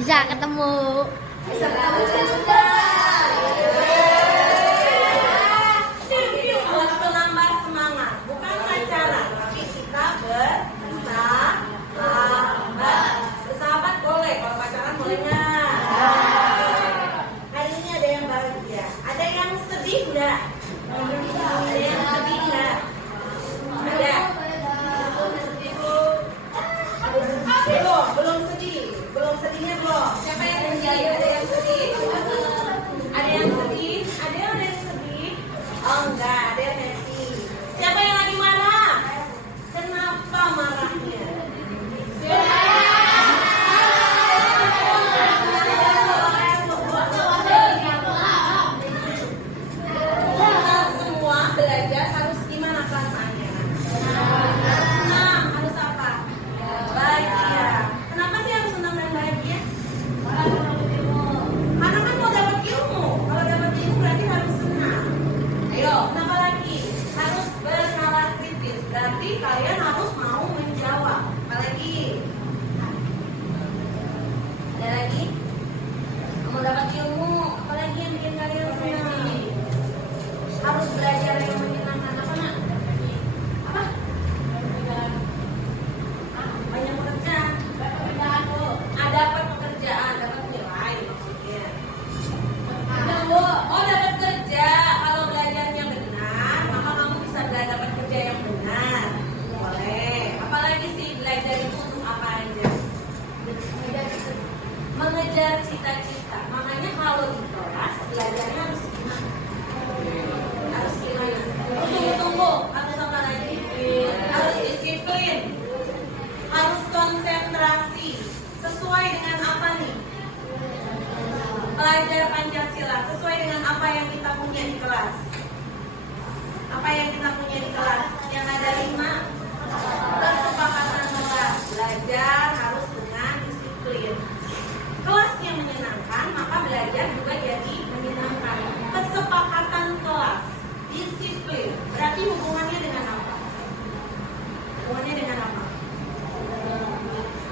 Bisa ketemu. Bisa ketemu juga. Buat penambah semangat, bukan pacaran, tapi kita bersahabat. Bersahabat boleh, kalau pacaran boleh nggak? Hari ini ada yang bahagia, ada yang sedih nggak? Ada yang sedih nggak? Ada. Belum sedih. Belum sedihnya belum. Siapa yang sedih? Ada yang sedih? Ada yang sedih? Ada yang sedih? Oh enggak, ada yang happy. Siapa yang lagi marah? Kenapa marahnya? Kita semua belajar harus gimana perasaannya? Senang, harus apa? Bahagia. Kenapa sih harus senang dan bahagia? Karena kan mau dapat ilmu. Kalau dapat ilmu berarti harus senang. Ayo, kenapa lagi? Harus bernalar kritis. Berarti kalian harus mau menjawab. Apa lagi? Ada lagi? Mau dapat ilmu, apa lagi yang bikin kalian senang? Harus belajar yang menyenangkan. Apa nak? Apa? Banyak pekerjaan. Dapat pekerjaan, dapat nilai maksudnya. Oh, dapat kerja. Kalau belajarnya benar, maka kamu bisa dapat kerja yang benar. Boleh. Apalagi sih belajar itu untuk apa aja? Mengejar cita-cita. Makanya kalau di kelas belajarnya harus gimana? Harus gimana? Tunggu. Harus apa lagi? Harus disiplin. Harus konsentrasi. Sesuai dengan apa nih? Belajar Pancasila. Sesuai dengan apa yang kita punya di kelas. Apa yang kita punya di kelas? Yang ada 5 kesepakatan kelas. Belajar harus dengan disiplin. Kelasnya menyenangkan, maka belajar juga jadi menyenangkan. Kesepakatan kelas, disiplin. Berarti hubungannya dengan apa? Hubungannya dengan apa?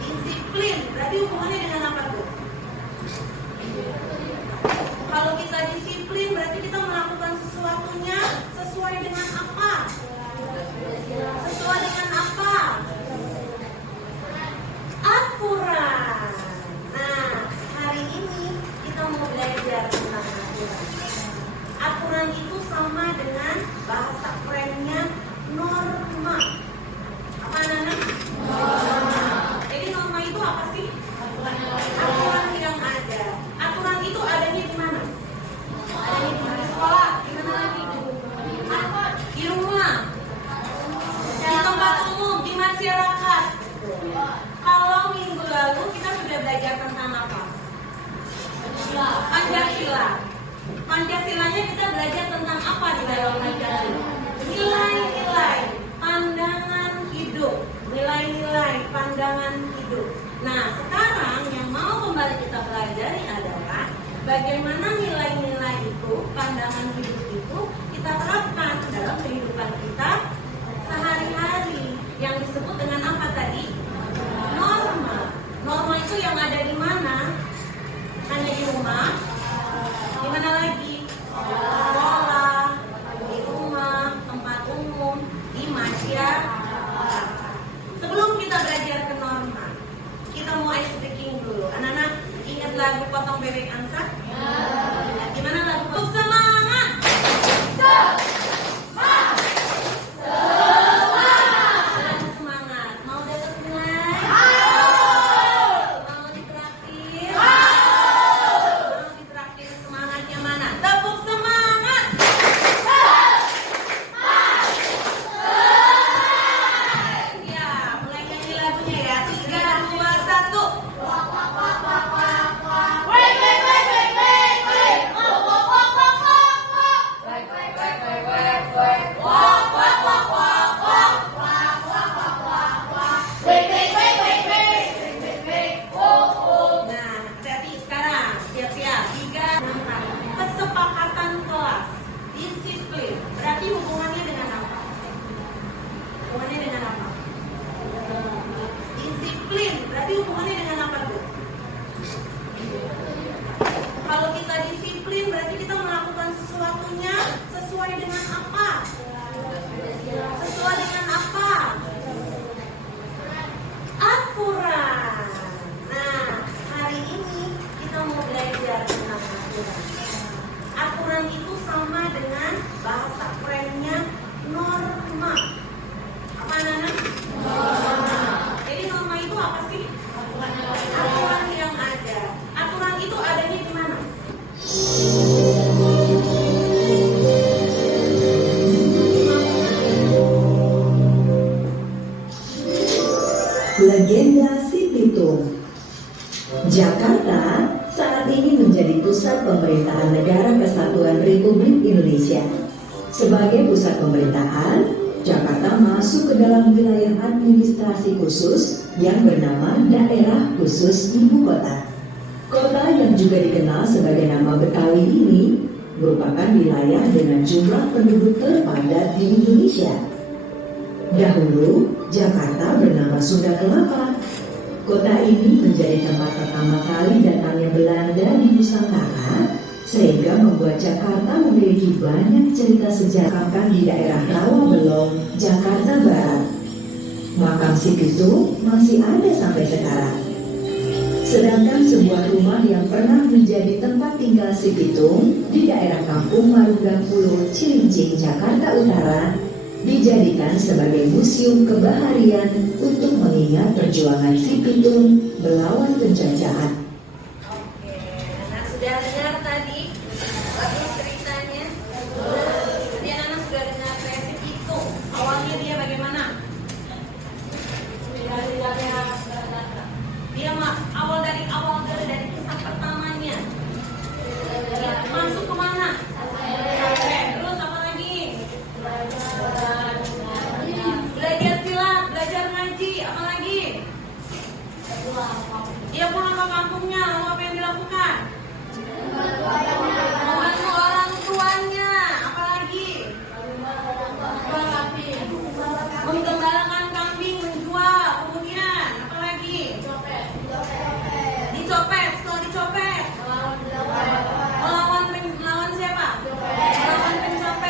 Disiplin. Berarti hubungannya dengan apa tuh? Kalau kita disiplin, berarti kita melakukan sesuatunya sesuai dengan apa? Sesuai dengan apa? Aturan. Nah, hari ini kita mau belajar tentang aturan. Aturan itu sama dengan bahasa kerennya norma. Apa anak-anak? Norma. Jadi norma itu apa sih? Aturan yang ada. Aturan itu adanya di mana? Adanya di mana? Sekolah. Di mana lagi? Di rumah. Di tempat umum, di masyarakat. Kalau minggu lalu kita sudah belajar tentang apa? Pancasila. Pancasilanya kita belajar tentang apa di dalam Pancasila? Nilai-nilai pandangan hidup. Nilai-nilai pandangan hidup. Nah, sekarang yang mau kembali kita pelajari adalah bagaimana nilai-nilai itu, pandangan hidup itu kita terapkan dalam kehidupan kita sehari-hari. Yang disebut dengan apa tadi? Norma. Norma itu yang ada di mana? Hanya di rumah. Di mana lagi? Sekolah, di rumah, tempat umum, di masyarakat. Sebelum kita belajar ke norma, kita mau ice breaking dulu. Anak-anak ingat lagu Potong Bebek Angsa? Gimana lagu? Untuk semangat. Semangat. Mau dapat nilai? Mau ditraktir? Mau ditraktir, semangatnya mana? Tepuk semangat. Ya, mulai nyanyi lagunya ya. 3, 2, 1. Wait. Legenda Si Pitung. Jakarta saat ini menjadi pusat pemerintahan Negara Kesatuan Republik Indonesia. Sebagai pusat pemerintahan, Jakarta masuk ke dalam wilayah administrasi khusus yang bernama Daerah Khusus Ibu Kota. Kota yang juga dikenal sebagai nama Betawi ini merupakan wilayah dengan jumlah penduduk terpadat di Indonesia. Dahulu, Jakarta bernama Sunda Kelapa. Kota ini menjadi tempat pertama kali datangnya Belanda di Nusantara, sehingga membuat Jakarta memiliki banyak cerita sejarah di daerah Rawabelong, Jakarta Barat. Makam Si Pitung masih ada sampai sekarang. Sedangkan sebuah rumah yang pernah menjadi tempat tinggal Si Pitung di daerah Kampung Marunda Pulau Cilincing, Jakarta Utara, dijadikan sebagai museum kebaharian untuk mengingat perjuangan Si Pitung melawan penjajahan. Oke, nah sudah dengar tadi lagu ceritanya? Tadi anak sudah dengar saya Si Pitung. Awalnya dia bagaimana? Dia awal dari kisah pertamanya. Dia masuk ke mana? Terus apa lagi? Belajar silat, belajar ngaji, apa lagi? Dia pulang ke kampungnya, lalu apa yang dilakukan?